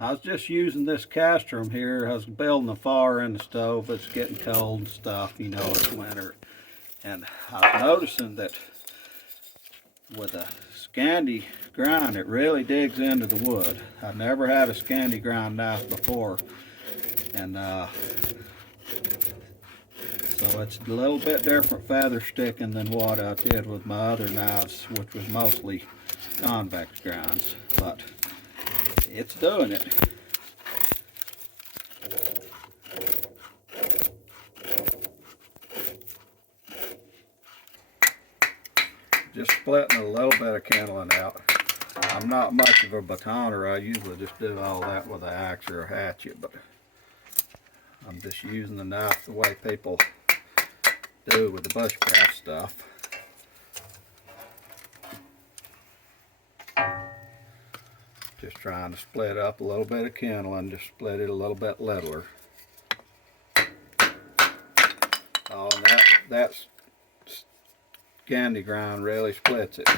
I was just using this Casstrom here. I was building a fire in the stove. It's getting cold and stuff, you know, it's winter. And I was noticing that with a Scandi grind, it really digs into the wood. I've never had a Scandi grind knife before. And so it's a little bit different feather sticking than what I did with my other knives, which was mostly convex grinds. But it's doing it. Just splitting a little bit of kindling out. I'm not much of a batoner. I usually just do all that with an axe or a hatchet, but I'm just using the knife the way people do with the bushcraft stuff. Just trying to split up a little bit of kindling, just split it a little bit littler. Oh, and that's Scandi grind really splits it.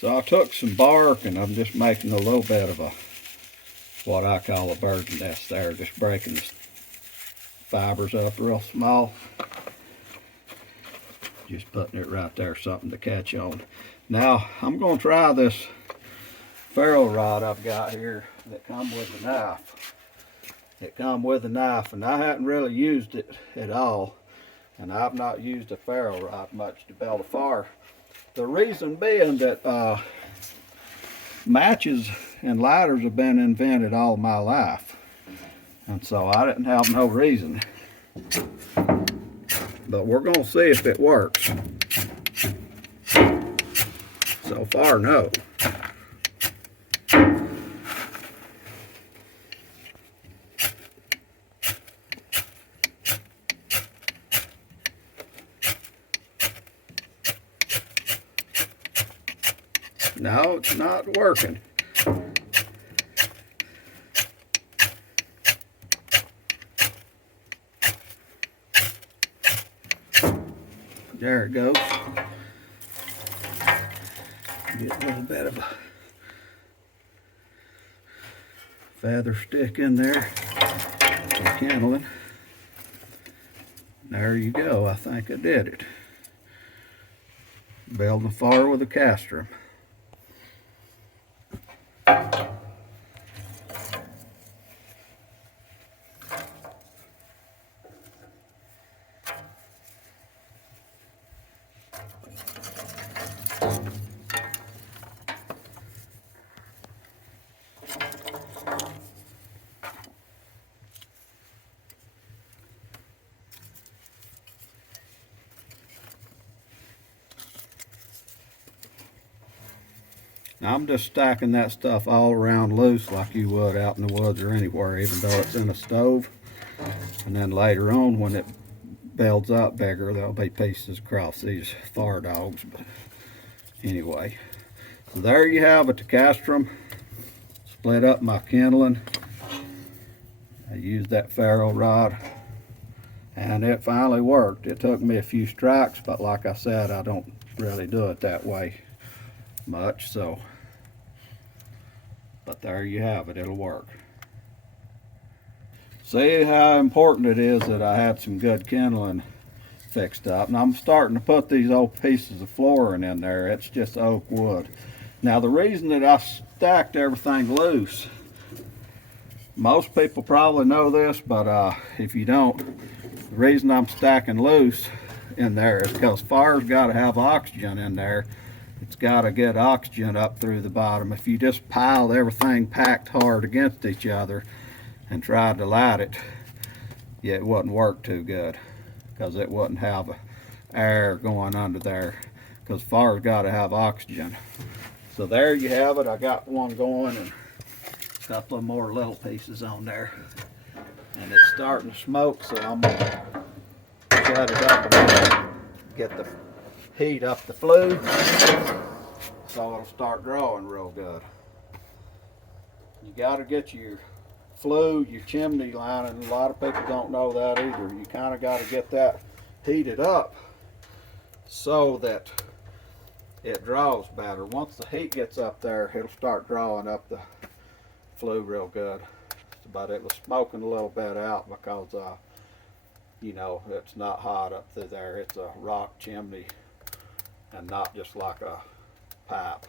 So I took some bark and I'm just making a little bit of a, what I call a bird's nest there, just breaking the fibers up real small. Just putting it right there, something to catch on. Now I'm going to try this ferro rod I've got here that comes with the knife. It comes with the knife, and I hadn't really used it at all, and I've not used a ferro rod much to build a fire. The reason being that matches and lighters have been invented all my life, and so I didn't have no reason. But we're going to see if it works. So far, no. No, it's not working. There it goes. Get a little bit of a feather stick in there for kindling. There you go. I think I did it. Building a fire with a Casstrom. Now I'm just stacking that stuff all around loose like you would out in the woods or anywhere, even though it's in a stove. And then later on, when it builds up bigger, there'll be pieces across these fire dogs. But anyway, so there you have it, the Casstrom. Split up my kindling. I used that ferro rod, and it finally worked. It took me a few strikes, but like I said, I don't really do it that way much, so but there you have it, it'll work. See how important it is that I had some good kindling fixed up. Now I'm starting to put these old pieces of flooring in there. It's just oak wood. Now the reason that I stacked everything loose, most people probably know this, but if you don't, the reason I'm stacking loose in there is because fire's got to have oxygen in there. It's got to get oxygen up through the bottom. If you just piled everything packed hard against each other and tried to light it, yeah, it wouldn't work too good because it wouldn't have air going under there, because fire's got to have oxygen. So there you have it. I got one going and a couple of more little pieces on there, and it's starting to smoke, so I'm going to shut it up and get the heat up the flue so it'll start drawing real good. You got to get your flue, your chimney lining. A lot of people don't know that either. You kind of got to get that heated up so that it draws better. Once the heat gets up there, it'll start drawing up the flue real good. But it was smoking a little bit out because you know, it's not hot up through there. It's a rock chimney and not just like a pipe.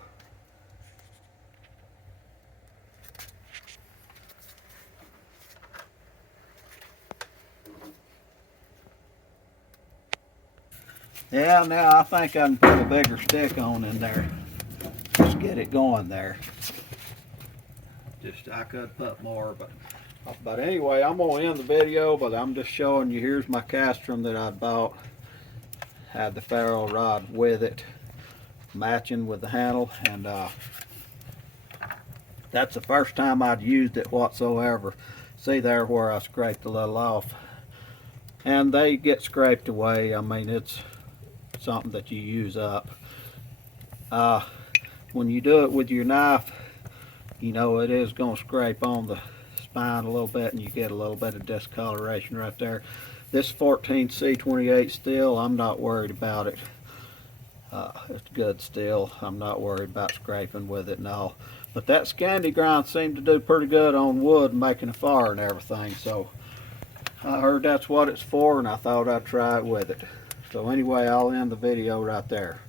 Yeah, now I think I can put a bigger stick on in there. Just get it going there. I could put more, but anyway, I'm gonna end the video, but I'm just showing you, here's my Casstrom that I bought. Had the ferro rod with it, matching with the handle, and that's the first time I'd used it whatsoever. See there where I scraped a little off, and they get scraped away. I mean, it's something that you use up. When you do it with your knife, you know it is going to scrape on the spine a little bit, and you get a little bit of discoloration right there. This 14C28 steel, I'm not worried about it. It's good steel. I'm not worried about scraping with it and all. But that Scandi grind seemed to do pretty good on wood, making a fire and everything. So I heard that's what it's for, and I thought I'd try it with it. So anyway, I'll end the video right there.